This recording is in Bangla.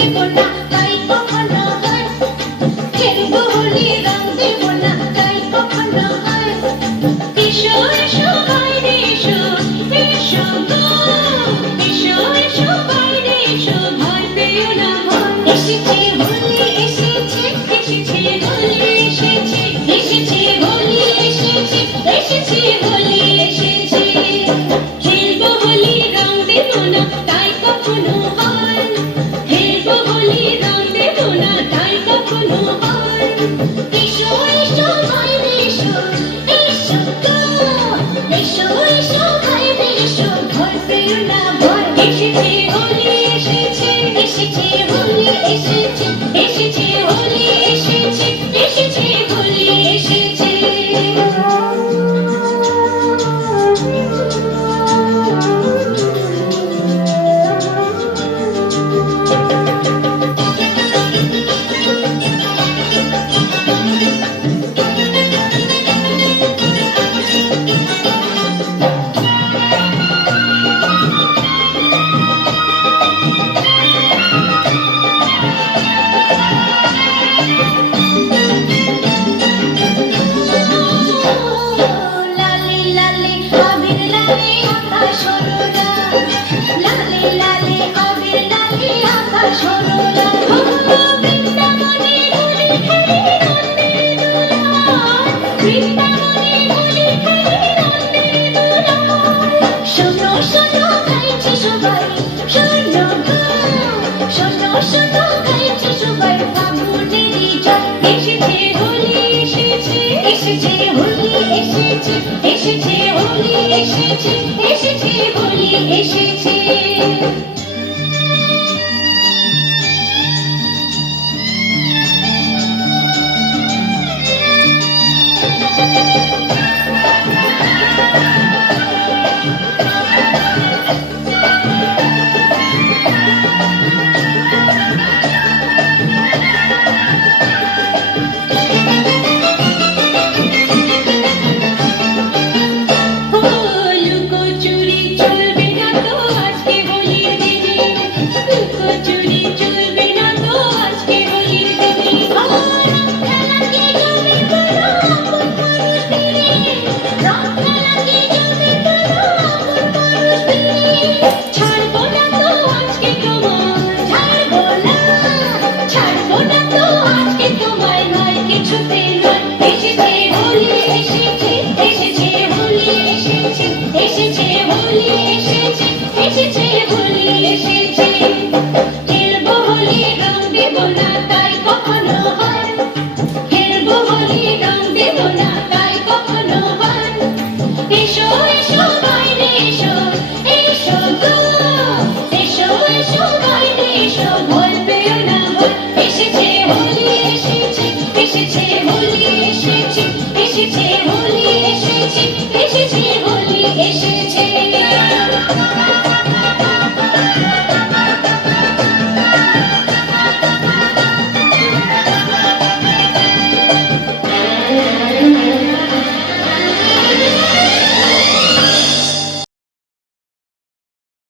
দেব না তাই কখনো হয়, খেলবো হোলি রং দেব না তাই কখনো হয়। এসো এসো বাইরে এসো, এসো গো, এসো এসো বাইরে এসো, ভয় পেও না ভয়। এসেছে হোলি এসেছে, এসেছে হোলি এসেছে, এসেছে হোলি এসেছে, এসেছে হোলি এসেছে। খেলবো হোলি রং দেব না তাই কখনো হয়, খেলবো হোলি রং দেব না তাই কখনো হয়। এসো এসো বাইরে এসো, এসো গো, এসো এসো বাইরে এসো, ভয় পেও না ভয়। এসেছে হোলি এসেছে, এসেছে হোলি এসেছে, এসেছে হোলি এসেছে, এসেছে হোলি এসেছে। লালে লালে আবির লালে আকাশ হররা, লালে লালে আবির লালে আকাশ হররা। বৃন্দাবনে হোলি খেলে নন্দের দুলাল, বৃন্দাবনে হোলি খেলে নন্দের দুলাল। শোনো শোনো গাইছে সবাই, শোনো গো, শোনো শোনো গাইছে সবাই, ফাগুনেরই জয়। এসেছে হোলি এসেছে, এসেছে হোলি এসেছে, এসেছে হোলি এসেছে, এসেছে হোলি এসেছে।